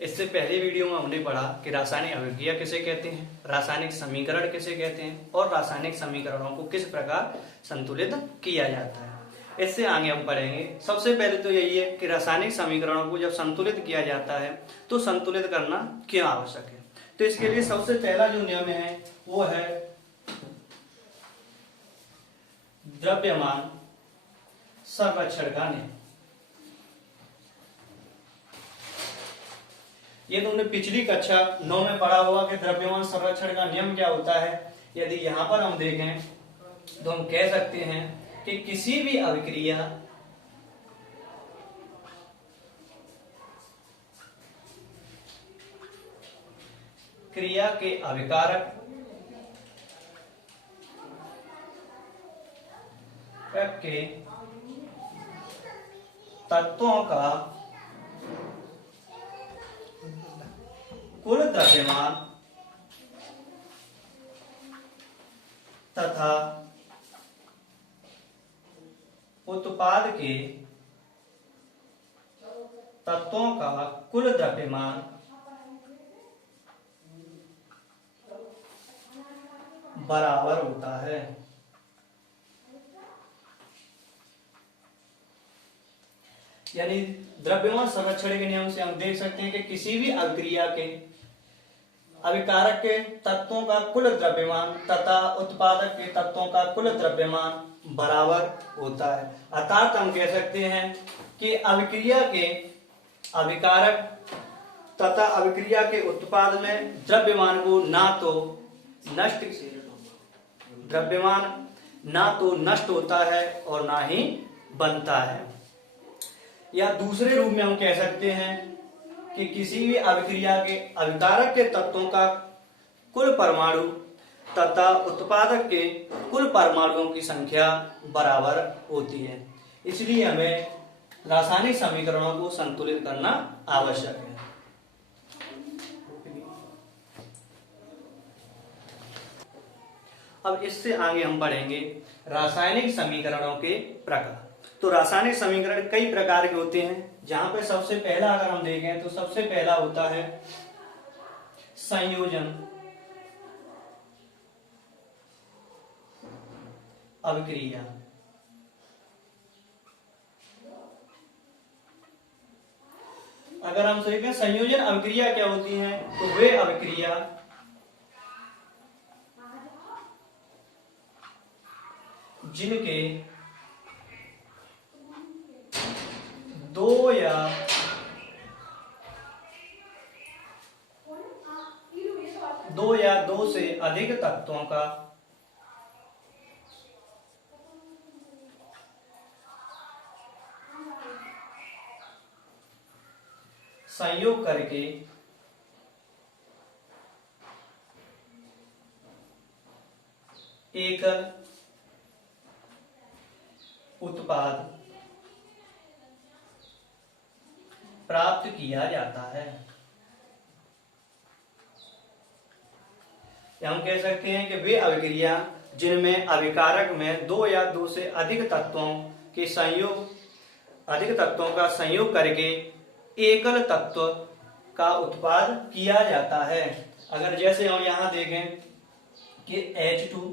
इससे पहले वीडियो में हमने पढ़ा कि रासायनिक अभिक्रिया किसे कहते हैं, रासायनिक समीकरण किसे कहते हैं और रासायनिक समीकरणों को किस प्रकार संतुलित किया जाता है। इससे आगे हम पढ़ेंगे। सबसे पहले तो यही है कि रासायनिक समीकरणों को जब संतुलित किया जाता है तो संतुलित करना क्यों आवश्यक है। तो इसके लिए सबसे पहला जो नियम है वो है द्रव्यमान संरक्षण का नियम। ये तुमने पिछली कक्षा 9 में पढ़ा होगा कि द्रव्यमान संरक्षण का नियम क्या होता है। यदि यहां पर हम देखें तो हम कह सकते हैं कि किसी भी अभिक्रिया क्रिया के अभिकारक के तत्वों का कुल द्रव्यमान तथा उत्पाद के तत्वों का कुल द्रव्यमान बराबर होता है। यानी द्रव्यमान संरक्षण के नियम से हम देख सकते हैं कि किसी भी अभिक्रिया के अभिकारक के तत्वों का कुल द्रव्यमान तथा उत्पादक के तत्वों का कुल द्रव्यमान बराबर होता है। अर्थात हम कह सकते हैं कि अभिक्रिया के अभिकारक तथा अभिक्रिया के उत्पाद में द्रव्यमान को ना तो नष्ट होता है और ना ही बनता है। या दूसरे रूप में हम कह सकते हैं कि किसी भी अभिक्रिया के अभिकारक के तत्वों का कुल परमाणु तथा उत्पादक के कुल परमाणुओं की संख्या बराबर होती है। इसलिए हमें रासायनिक समीकरणों को संतुलित करना आवश्यक है। अब इससे आगे हम पढ़ेंगे रासायनिक समीकरणों के प्रकार। तो रासायनिक समीकरण कई प्रकार के होते हैं, जहां पे सबसे पहला अगर हम देखें तो सबसे पहला होता है संयोजन अभिक्रिया। अगर हम देखें संयोजन अभिक्रिया क्या होती है, तो वे अभिक्रिया जिनके दो या दो से अधिक तत्वों का संयोग करके एकल उत्पाद प्राप्त किया जाता है। हम कह सकते हैं कि वे अभिक्रिया जिनमें अभिकारक में दो या दो से अधिक तत्वों का संयोग करके एकल तत्व का उत्पाद किया जाता है। अगर जैसे हम यहां देखें कि H2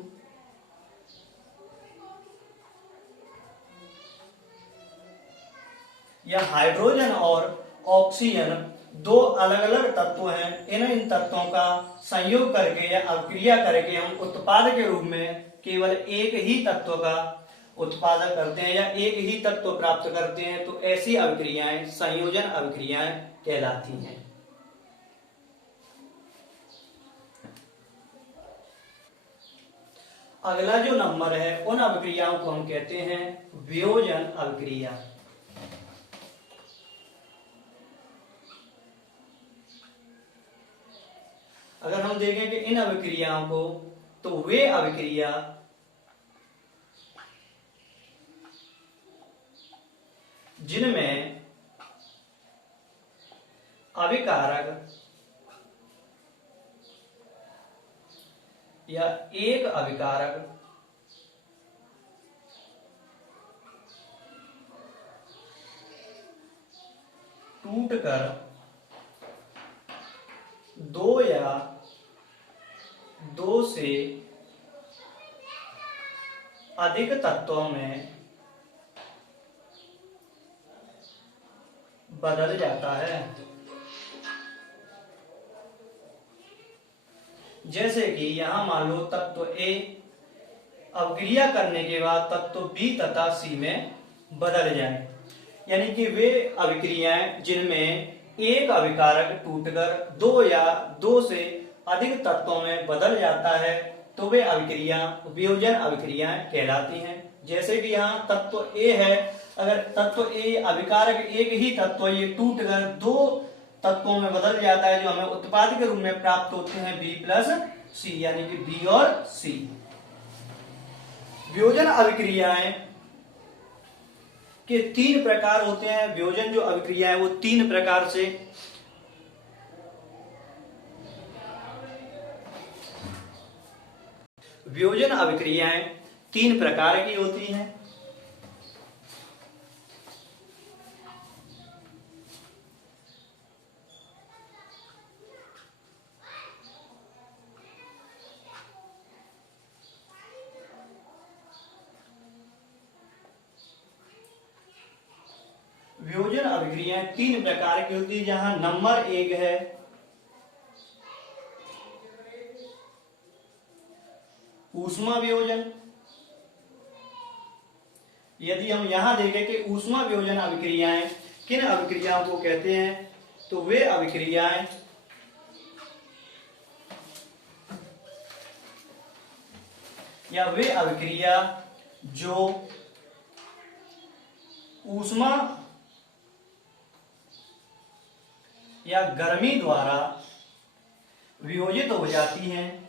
या हाइड्रोजन और ऑक्सीजन दो अलग अलग तत्व हैं, इन तत्वों का संयोग करके या अभिक्रिया करके हम उत्पाद के रूप में केवल एक ही तत्व का उत्पादन करते हैं या एक ही तत्व प्राप्त करते हैं, तो ऐसी अभिक्रियाएं संयोजन अभिक्रियाएं कहलाती हैं। अगला जो नंबर है उन अभिक्रियाओं को हम कहते हैं वियोजन अभिक्रिया। अगर हम देखें कि इन अभिक्रियाओं को, तो वे अभिक्रिया जिनमें अभिकारक या एक अभिकारक टूटकर दो या दो से अधिक तत्वों में बदल जाता है। जैसे कि यहां मान लो तत्व ए अवक्रिया करने के बाद तत्व बी तथा सी में बदल जाए, यानी कि वे अभिक्रियाएं जिनमें एक अभिकारक टूटकर दो या दो से अधिक तत्वों में बदल जाता है तो वे अभिक्रिया वियोजन अभिक्रियाएं कहलाती हैं। जैसे कि यहाँ तत्व ए है, अगर तत्व ए अभिकारक एक ही तत्व ये टूटकर दो तत्वों में बदल जाता है जो हमें उत्पाद के रूप में प्राप्त होते हैं बी प्लस सी, यानी कि बी और सी। वियोजन अभिक्रियाएं के तीन प्रकार होते हैं। वियोजन जो अभिक्रिया है वो तीन प्रकार से वियोजन अभिक्रियाएं तीन प्रकार की होती हैं। वियोजन अभिक्रियाएं तीन प्रकार की होती है, जहां नंबर एक है ऊष्मा वियोजन। यदि हम यहां देखें कि ऊष्मा वियोजन अभिक्रियाएं किन अभिक्रियाओं को कहते हैं, तो वे अभिक्रियाएं या वे अभिक्रिया जो ऊष्मा या गर्मी द्वारा वियोजित हो जाती हैं।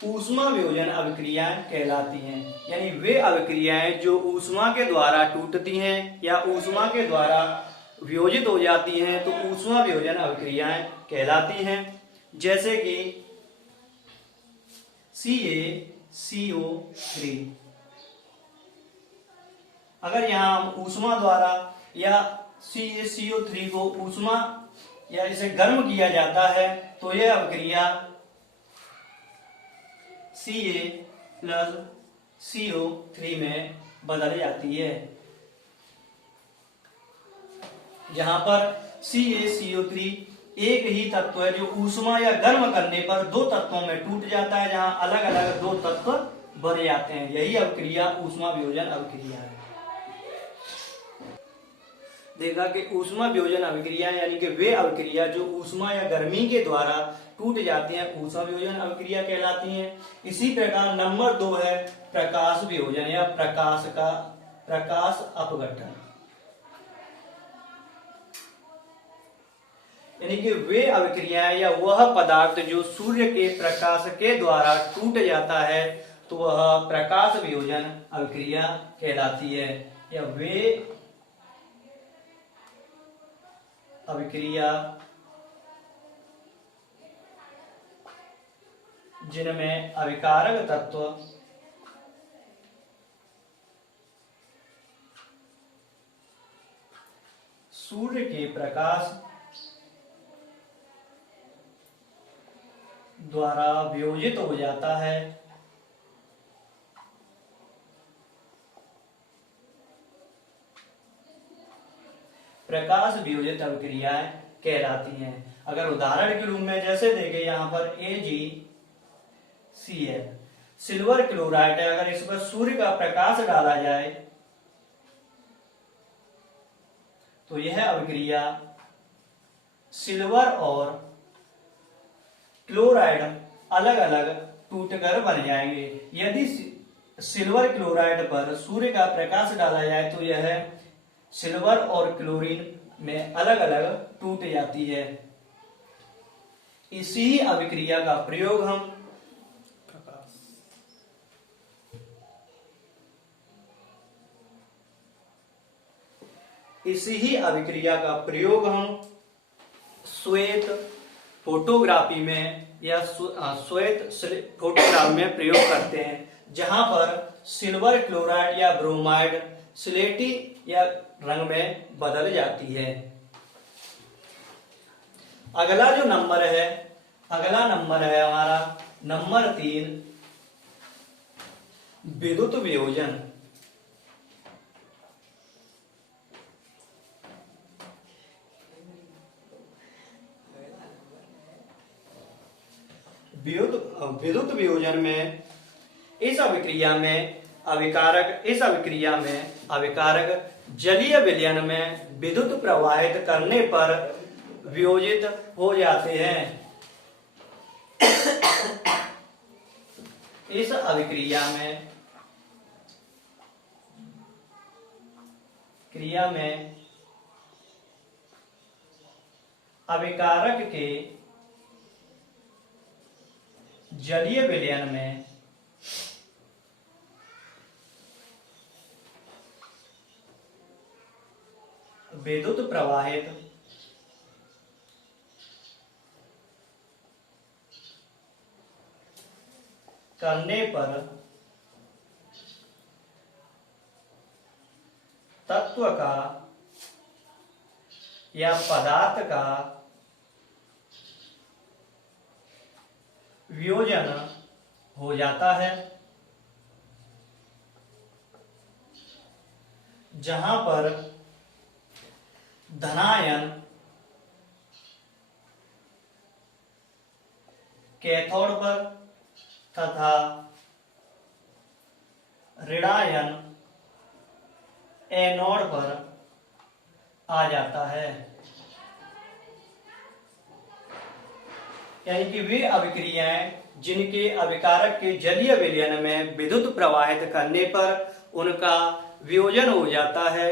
ऊष्मा वियोजन अभिक्रियाएं कहलाती हैं, यानी वे अभिक्रियाएं जो ऊष्मा के द्वारा टूटती हैं या ऊष्मा के द्वारा वियोजित हो जाती हैं तो ऊष्मा वियोजन अभिक्रियाएं कहलाती हैं। जैसे कि CaCO3, अगर यहां हम ऊष्मा द्वारा या CaCO3 को ऊष्मा या इसे गर्म किया जाता है तो यह अभिक्रिया Ca प्लस CO3 में बदल जाती है। जहां पर CaCO3 एक ही तत्व है जो ऊष्मा या गर्म करने पर दो तत्वों में टूट जाता है, जहां अलग अलग दो तत्व बन जाते हैं। यही अभिक्रिया ऊष्मा वियोजन अभिक्रिया है। देखा कि ऊष्मा वियोजन अभिक्रिया यानी कि वे अभिक्रिया जो ऊष्मा या गर्मी के द्वारा टूट जाती हैं ऊष्मा वियोजन अभिक्रिया कहलाती हैं। इसी प्रकार नंबर 2 है प्रकाश वियोजन या प्रकाश अपघटन, यानी कि वे अभिक्रियाएं या वह पदार्थ जो सूर्य के प्रकाश के द्वारा टूट जाता है तो वह प्रकाश वियोजन अभिक्रिया कहलाती है। या वे अभिक्रिया जिनमें अभिकारक तत्व सूर्य के प्रकाश द्वारा वियोजित हो जाता है प्रकाश वियोजित अभिक्रियाएं कहलाती हैं। अगर उदाहरण के रूप में जैसे देखें यहाँ पर AgCl सिल्वर क्लोराइड है, अगर इस पर सूर्य का प्रकाश डाला जाए तो यह अभिक्रिया सिल्वर और क्लोराइड अलग अलग टूटकर बन जाएंगे। यदि सिल्वर क्लोराइड पर सूर्य का प्रकाश डाला जाए तो यह सिल्वर और क्लोरीन में अलग अलग टूट जाती है। इसी अभिक्रिया का प्रयोग हम श्वेत फोटोग्राफी में या श्वेत फोटोग्राफी में प्रयोग करते हैं, जहां पर सिल्वर क्लोराइड या ब्रोमाइड स्लेटी या रंग में बदल जाती है। अगला जो नंबर है, अगला नंबर है हमारा नंबर 3, विद्युत वियोजन। विद्युत वियोजन में इस अभिक्रिया में अभिकारक जलीय विलयन में विद्युत प्रवाहित करने पर वियोजित हो जाते हैं। इस अभिक्रिया में अभिकारक के जलीय विलयन में विद्युत प्रवाहित करने पर तत्व का या पदार्थ का वियोजन हो जाता है, जहां पर धनायन कैथोड पर तथा ऋणायन एनोड पर आ जाता है। यानी कि वे अभिक्रियाएं जिनके अभिकारक के जलीय विलयन में विद्युत प्रवाहित करने पर उनका वियोजन हो जाता है,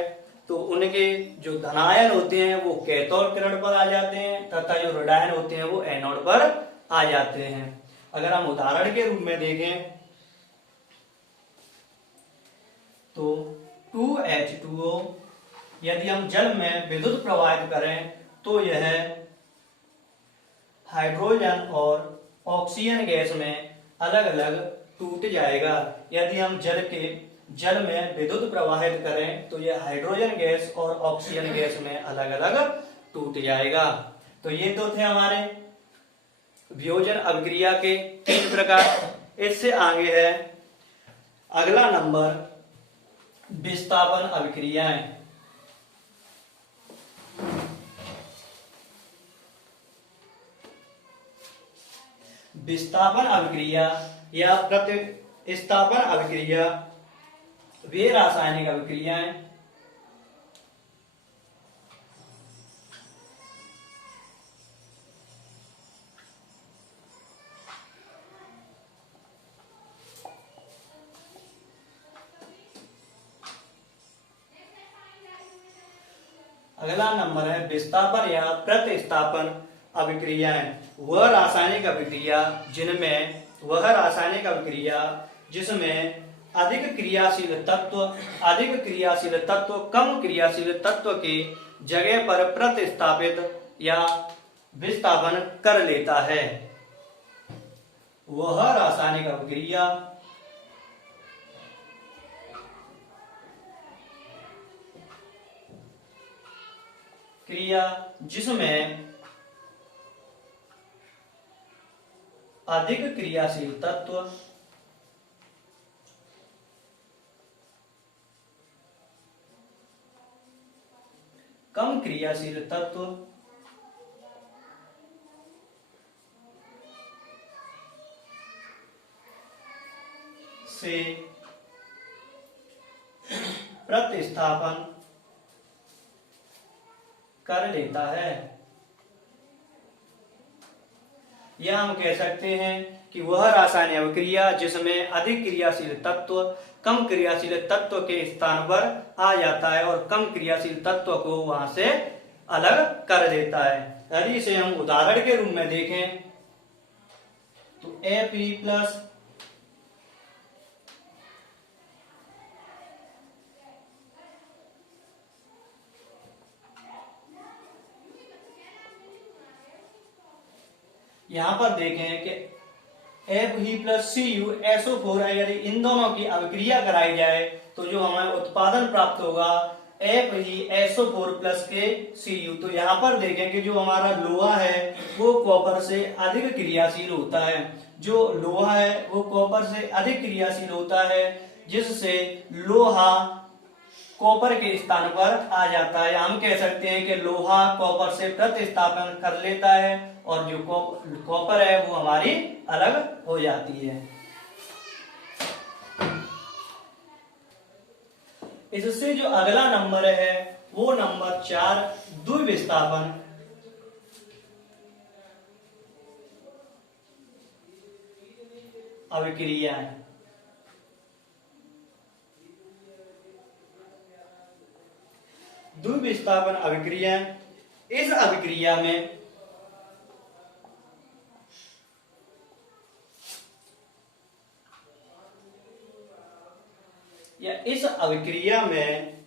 तो उनके जो धनायन होते हैं वो कैथोड किरण पर आ जाते हैं तथा जो ऋणायन होते हैं वो एनोड पर आ जाते हैं। अगर हम उदाहरण के रूप में देखें तो 2H2O यदि हम जल में विद्युत प्रवाहित करें तो यह हाइड्रोजन और ऑक्सीजन गैस में अलग अलग टूट जाएगा। यदि हम जल में विद्युत प्रवाहित करें तो यह हाइड्रोजन गैस और ऑक्सीजन गैस में अलग अलग टूट जाएगा। तो ये तो थे हमारे वियोजन अभिक्रिया के 3 प्रकार। इससे आगे है अगला नंबर विस्थापन अभिक्रियाएं। विस्थापन अभिक्रिया या प्रतिस्थापन अभिक्रिया वे रासायनिक अभिक्रियाएं अगला नंबर है विस्थापन या प्रतिस्थापन अभिक्रियाएं। वह रासायनिक अभिक्रिया जिसमें अधिक क्रियाशील तत्व कम क्रियाशील तत्व के जगह पर प्रतिस्थापित या विस्थापन कर लेता है, वह रासायनिक अभिक्रिया जिसमें अधिक क्रियाशील तत्व कम क्रियाशील तत्व से प्रतिस्थापन कर लेता है। या हम कह सकते हैं कि वह रासायनिक अभिक्रिया जिसमें अधिक क्रियाशील तत्व कम क्रियाशील तत्व के स्थान पर आ जाता है और कम क्रियाशील तत्व को वहां से अलग कर देता है। यदि इसे हम उदाहरण के रूप में देखें तो Fe+ यहां पर देखें कि Fe+Cu है, यदि इन दोनों की अभिक्रिया कराई जाए तो जो हमें उत्पादन प्राप्त होगा Fe+Cu। तो यहाँ पर देखें कि जो हमारा लोहा है वो कॉपर से अधिक क्रियाशील होता है, जो लोहा है वो कॉपर से अधिक क्रियाशील होता है, जिससे लोहा कॉपर के स्थान पर आ जाता है। हम कह सकते हैं कि लोहा कॉपर से प्रतिस्थापन कर लेता है और जो कॉपर है वो हमारी अलग हो जाती है। इससे जो अगला नंबर है वो नंबर 4 द्विविस्थापन अभिक्रिया है। द्विविस्थापन अभिक्रिया, इस अभिक्रिया में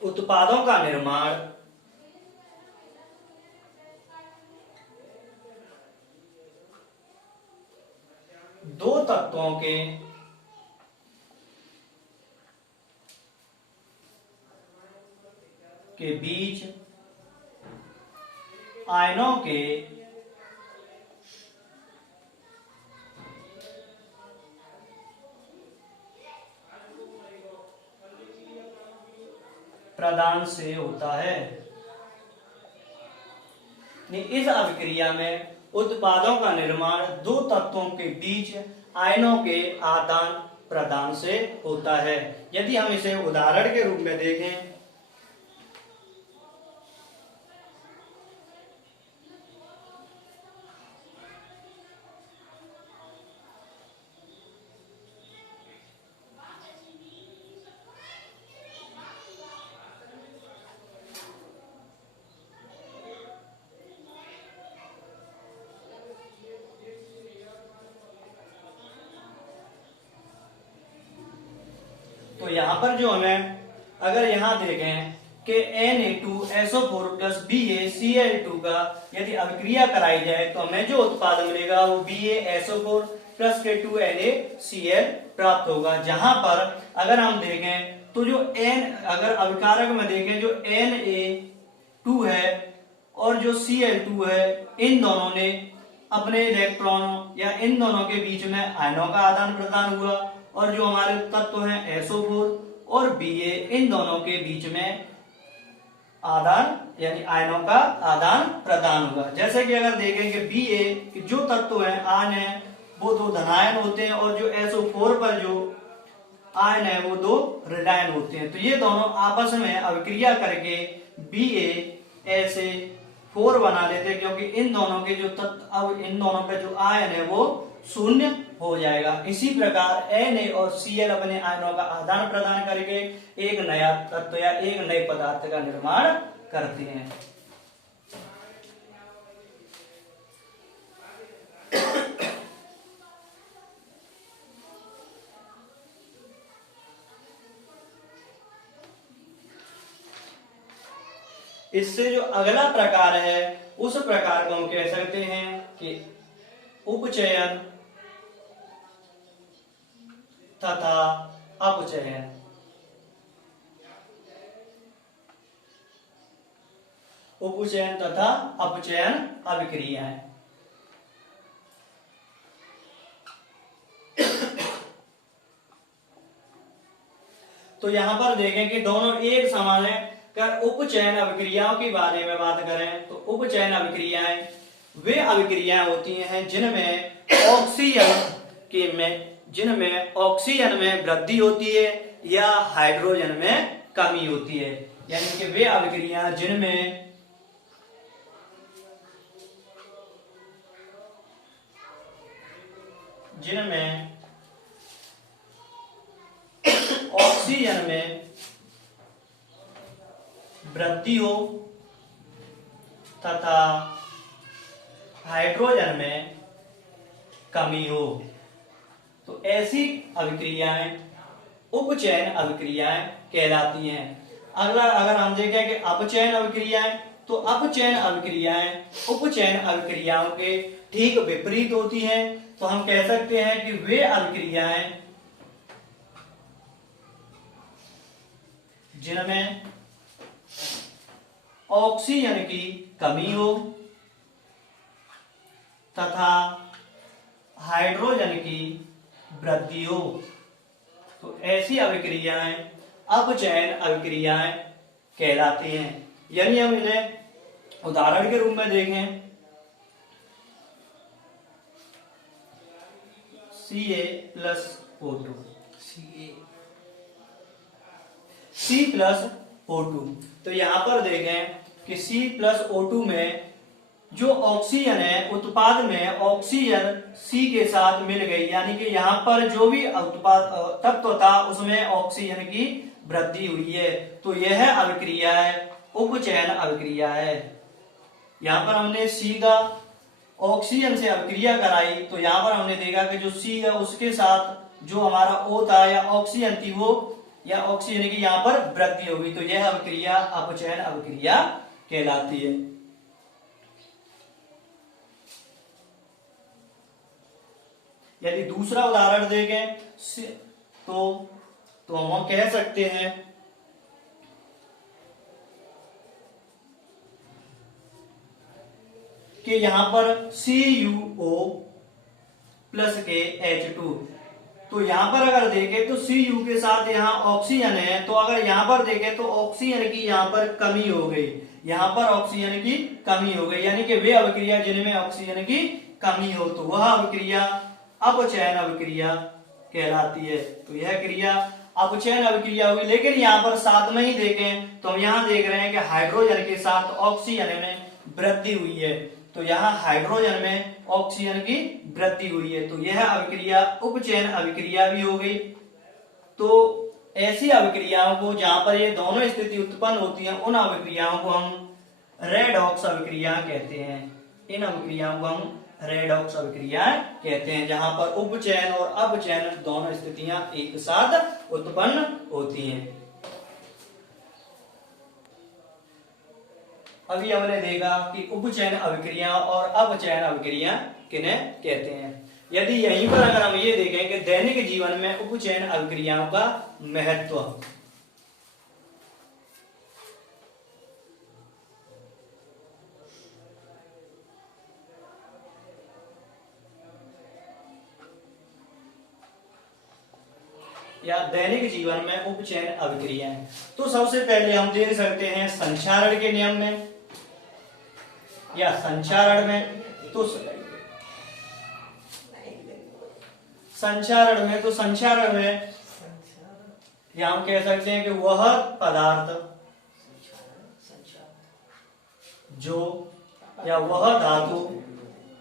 उत्पादों का निर्माण दो तत्वों के बीच आयनों के प्रदान से होता है। इस अभिक्रिया में उत्पादों का निर्माण दो तत्वों के बीच आयनों के आदान प्रदान से होता है। यदि हम इसे उदाहरण के रूप में देखें तो यहाँ पर जो हमें अगर यहाँ देखें कि Na2SO4 BaCl2 का यदि अभिक्रिया कराई जाए तो हमें जो उत्पाद मिलेगा वो BaSO4 K2NaCl प्राप्त होगा। जहां पर अगर हम देखें तो जो अगर अभिकारक में देखें जो Na2 है और जो Cl2 है, इन दोनों ने अपने इलेक्ट्रॉनों या इन दोनों के बीच में आयनों का आदान प्रदान हुआ और जो हमारे तत्व हैं SO4 और Ba, इन दोनों के बीच में आदान यानी आयनों का आदान प्रदान हुआ। जैसे कि अगर देखें कि Ba के जो तत्व हैं आयन है वो दो धनायन होते हैं और जो SO4 पर जो आयन है वो दो ऋणायन होते हैं। तो ये दोनों आपस में अभिक्रिया करके BaSO4 बना लेते हैं, क्योंकि इन दोनों के जो तत्व अब इन दोनों पे जो आयन है वो शून्य हो जाएगा। इसी प्रकार Na और Cl अपने आयनों का आदान प्रदान करके एक नया तत्व या एक नए पदार्थ का निर्माण करते हैं। इससे जो अगला प्रकार है उस प्रकार को हम कह सकते हैं कि उपचयन तथा अपचयन। उपचयन तथा अपचयन अभिक्रियाएं। तो यहां पर देखें कि दोनों एक समान है। अगर उपचयन अभिक्रियाओं के बारे में बात करें तो उपचयन अभिक्रियाएं वे अभिक्रियाएं होती हैं जिनमें ऑक्सीजन में वृद्धि होती है या हाइड्रोजन में कमी होती है। यानी कि वे अभिक्रियाएं जिनमें ऑक्सीजन में वृद्धि हो तथा हाइड्रोजन में कमी हो, तो ऐसी अभिक्रियाएं उपचयन अभिक्रियाएं कहलाती हैं। अगला अगर हम देखें कि अपचयन अभिक्रियाएं, तो अपचयन अभिक्रियाएं उपचयन अभिक्रियाओं के ठीक विपरीत होती हैं। तो हम कह सकते हैं कि वे अभिक्रियाएं जिनमें ऑक्सीजन की कमी हो तथा हाइड्रोजन की वृद्धि हो, तो ऐसी अभिक्रियाएं अपचयन अभिक्रियाएं कहलाती हैं। यानी हम इन्हें उदाहरण के रूप में देखें, Ca+O2 C+O2, तो यहां पर देखें कि C+O2 में जो ऑक्सीजन है उत्पाद में ऑक्सीजन C के साथ मिल गई, यानी कि यहाँ पर जो भी उत्पाद तत्व था उसमें ऑक्सीजन की वृद्धि हुई है, तो यह अभिक्रिया है उपचयन अभिक्रिया है। यहाँ पर हमने सीधा ऑक्सीजन से अभिक्रिया कराई, तो यहाँ पर हमने देखा कि जो C है उसके साथ जो हमारा O था या ऑक्सीजन थी वो या ऑक्सीजन की यहाँ पर वृद्धि होगी, तो यह अभिक्रिया अपचयन अभिक्रिया कहलाती है। यदि दूसरा उदाहरण देखें तो हम कह सकते हैं कि यहां पर CuO प्लस के H2, तो यहां पर अगर देखें तो Cu के साथ यहाँ ऑक्सीजन है, तो अगर यहां पर देखें तो ऑक्सीजन की यहाँ पर कमी हो गई, यहाँ पर ऑक्सीजन की कमी हो गई, यानी कि वे अभिक्रिया जिनमें ऑक्सीजन की कमी हो तो वह अभिक्रिया अपचयन अभिक्रिया कहलाती है। तो यह क्रिया अपचयन अभिक्रिया हुई। लेकिन यहाँ पर साथ में ही देखें तो हम यहाँ देख रहे हैं कि हाइड्रोजन के साथ ऑक्सीजन में वृद्धि हुई है, तो यहाँ हाइड्रोजन में ऑक्सीजन की वृद्धि हुई है, तो यह अभिक्रिया उपचयन अभिक्रिया भी हो गई। तो ऐसी अभिक्रियाओं को जहां पर ये दोनों स्थिति उत्पन्न होती है उन अभिक्रियाओं को हम रेडॉक्स अभिक्रिया कहते हैं। इन अभिक्रियाओं को हम रेडॉक्स अभिक्रिया कहते हैं, जहां पर उपचयन और अपचयन दोनों स्थितियां एक साथ उत्पन्न होती हैं। अभी हमने देखा कि उपचयन अभिक्रिया और अपचयन अभिक्रिया किन्हें कहते हैं। यदि यहीं पर अगर हम ये देखें कि दैनिक जीवन में उपचयन अभिक्रियाओं का महत्व, या दैनिक जीवन में उपचयन अभिक्रियाएं, तो सबसे पहले हम देख सकते हैं संचारण के नियम में या संचारण में। तो संचारण में या हम कह सकते हैं कि वह पदार्थ जो या वह धातु